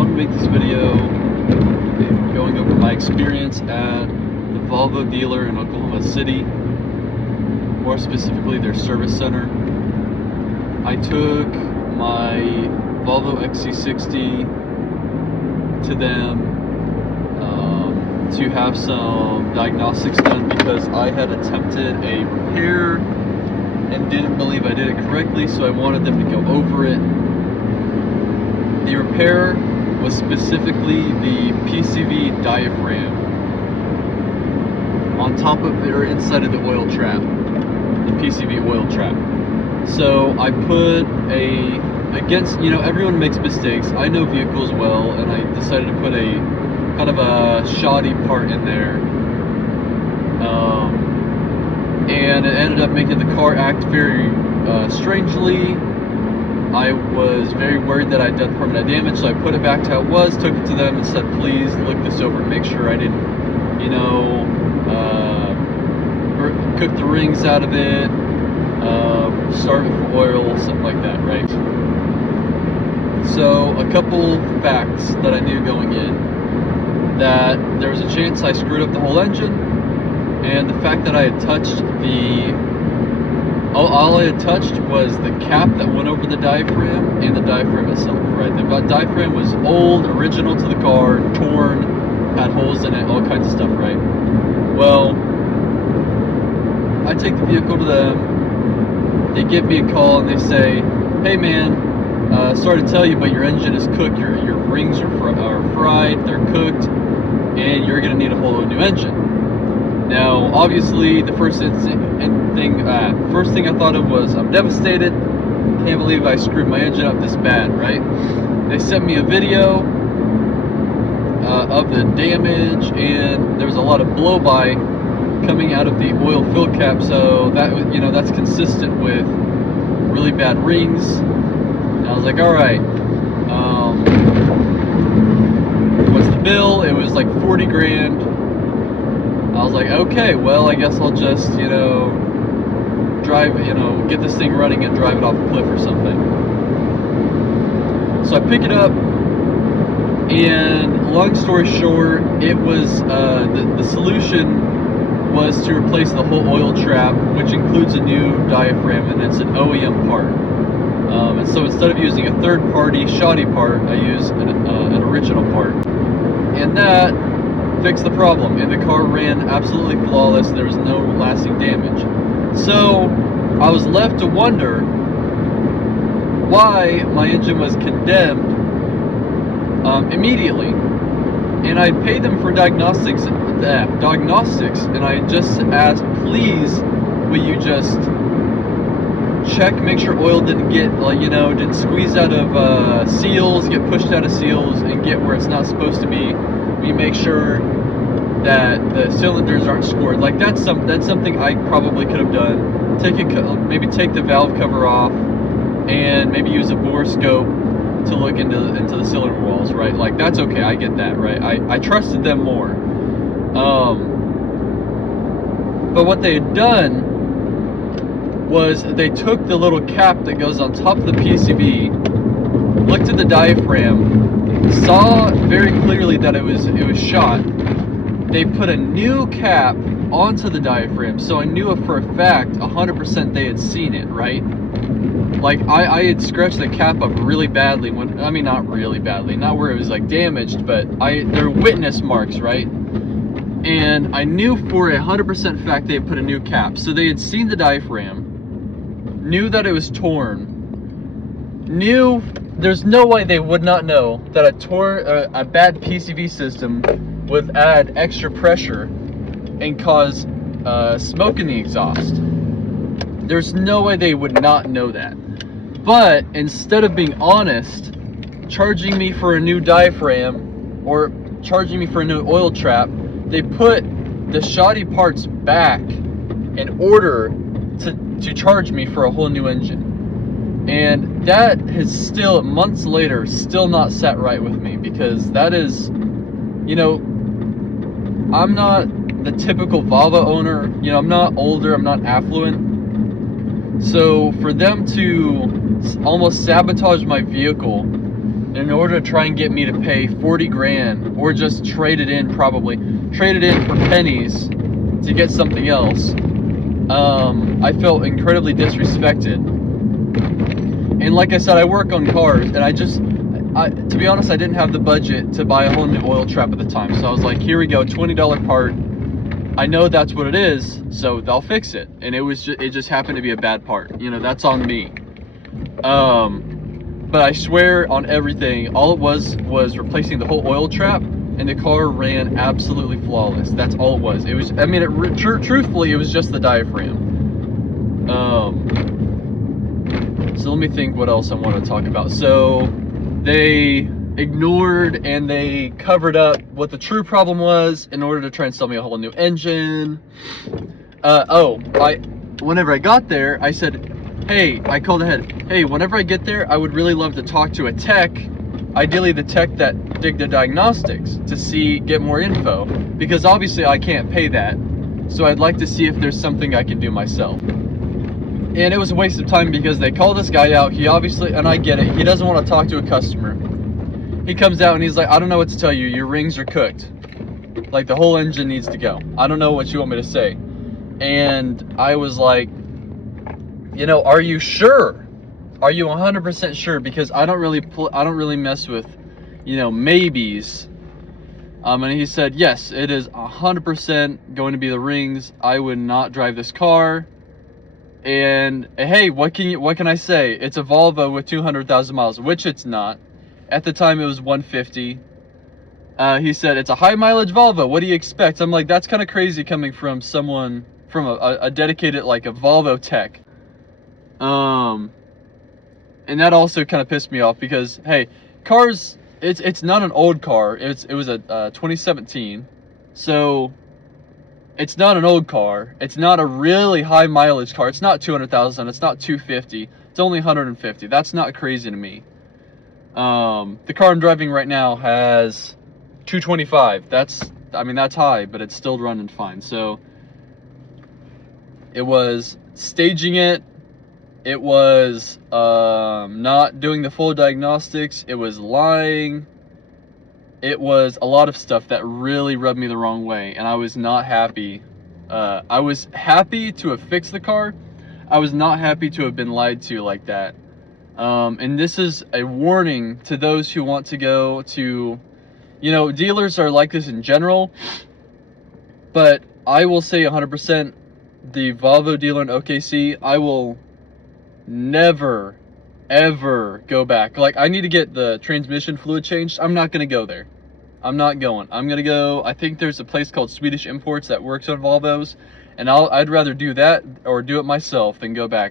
want to make this video going over my experience at the Volvo dealer in Oklahoma City, more specifically their service center. I took my Volvo XC60 to them to have some diagnostics done because I had attempted a repair and didn't believe I did it correctly, so I wanted them to go over it. The repair was specifically the PCV diaphragm on top of or inside of the oil trap, the PCV oil trap. So I put everyone makes mistakes. I know vehicles well, and I decided to put a kind of a shoddy part in there. And it ended up making the car act very strangely. I was very worried that I'd done permanent damage, so I put it back to how it was, took it to them and said, please look this over and make sure I didn't, cook the rings out of it, starve it for oil, something like that, right? So a couple facts that I knew going in, that there was a chance I screwed up the whole engine, and the fact that I had touched all I had touched was the cap that went over the diaphragm and the diaphragm itself, right? The diaphragm was old, original to the car, torn, had holes in it, all kinds of stuff, right? Well, I take the vehicle to them, they give me a call and they say, hey man, sorry to tell you, but your engine is cooked, your rings are fried, they're cooked, and you're gonna need a whole new engine. Now, obviously, the first thing I thought of was, I'm devastated. Can't believe I screwed my engine up this bad, right? They sent me a video of the damage, and there was a lot of blow-by coming out of the oil fill cap, so that that's consistent with really bad rings. And I was like, all right, what's the bill? It was like 40 grand. I was like, okay, well, I guess I'll just, drive, get this thing running and drive it off a cliff or something. So I pick it up, and long story short, it was, the solution was to replace the whole oil trap, which includes a new diaphragm, and it's an OEM part. And so instead of using a third-party shoddy part, I use an original part. And that fixed the problem, and the car ran absolutely flawless. There was no lasting damage. So I was left to wonder why my engine was condemned immediately. And I paid them for diagnostics, and I just asked, please, will you just check, make sure oil didn't get, didn't squeeze out of seals, get pushed out of seals, and get where it's not supposed to be. We make sure that the cylinders aren't scored. Like that's something I probably could have done. Maybe take the valve cover off, and maybe use a bore scope to look into the cylinder walls, right? Like that's okay. I get that, right? I trusted them more. But what they had done was they took the little cap that goes on top of the PCB, looked at the diaphragm, saw very clearly that it was shot. They put a new cap onto the diaphragm, so I knew for a fact 100% they had seen it, right? Like I had scratched the cap up really badly not really badly, not where it was like damaged, but there were witness marks, right? And I knew for 100% fact they had put a new cap, so they had seen the diaphragm, knew that it was torn, knew there's no way they would not know that a bad PCV system would add extra pressure and cause smoke in the exhaust. There's no way they would not know that. But instead of being honest, charging me for a new diaphragm or charging me for a new oil trap, they put the shoddy parts back in order to charge me for a whole new engine. And that has still, months later, still not sat right with me, because that is, I'm not the typical Volvo owner. I'm not older, I'm not affluent. So for them to almost sabotage my vehicle in order to try and get me to pay 40 grand or just trade it in, probably trade it in for pennies to get something else. I felt incredibly disrespected. And like I said, I work on cars, and to be honest, I didn't have the budget to buy a whole new oil trap at the time. So I was like, here we go, $20 part. I know that's what it is, so I'll fix it. And it just happened to be a bad part. You know, that's on me. But I swear on everything, all it was replacing the whole oil trap, and the car ran absolutely flawless. That's all it was. It was, I mean, truthfully, it was just the diaphragm. So let me think what else I want to talk about. So they ignored and they covered up what the true problem was in order to try and sell me a whole new engine. Whenever I got there, I said, hey, I called ahead. Hey, whenever I get there, I would really love to talk to a tech, ideally the tech that did the diagnostics, to get more info, because obviously I can't pay that. So I'd like to see if there's something I can do myself. And it was a waste of time because they called this guy out. He obviously, and I get it, he doesn't want to talk to a customer. He comes out and he's like, I don't know what to tell you. Your rings are cooked. Like, the whole engine needs to go. I don't know what you want me to say. And I was like, you know, are you sure? Are you 100% sure? Because I don't really mess with, you know, maybes. And he said, yes, it is 100% going to be the rings. I would not drive this car. And hey, what can I say? It's a Volvo with 200,000 miles, which it's not. At the time, it was 150. He said, it's a high mileage Volvo. What do you expect? I'm like, that's kind of crazy coming from someone, from a dedicated, like a Volvo tech. And that also kind of pissed me off because, hey, cars, it's not an old car. It was a 2017. So it's not an old car. It's not a really high mileage car. It's not 200,000. It's not 250. It's only 150. That's not crazy to me. The car I'm driving right now has 225. That's high, but it's still running fine. So it was staging it. It was not doing the full diagnostics. It was lying. It was a lot of stuff that really rubbed me the wrong way, and I was not happy. I was happy to have fixed the car. I was not happy to have been lied to like that. And this is a warning to those who want to go to, you know, dealers are like this in general, but I will say 100%, the Volvo dealer in OKC, I will never, ever go back. Like, I need to get the transmission fluid changed. I'm not going to go there. I'm not going. I'm going to go, I think there's a place called Swedish Imports that works on Volvos, and I'd rather do that or do it myself than go back.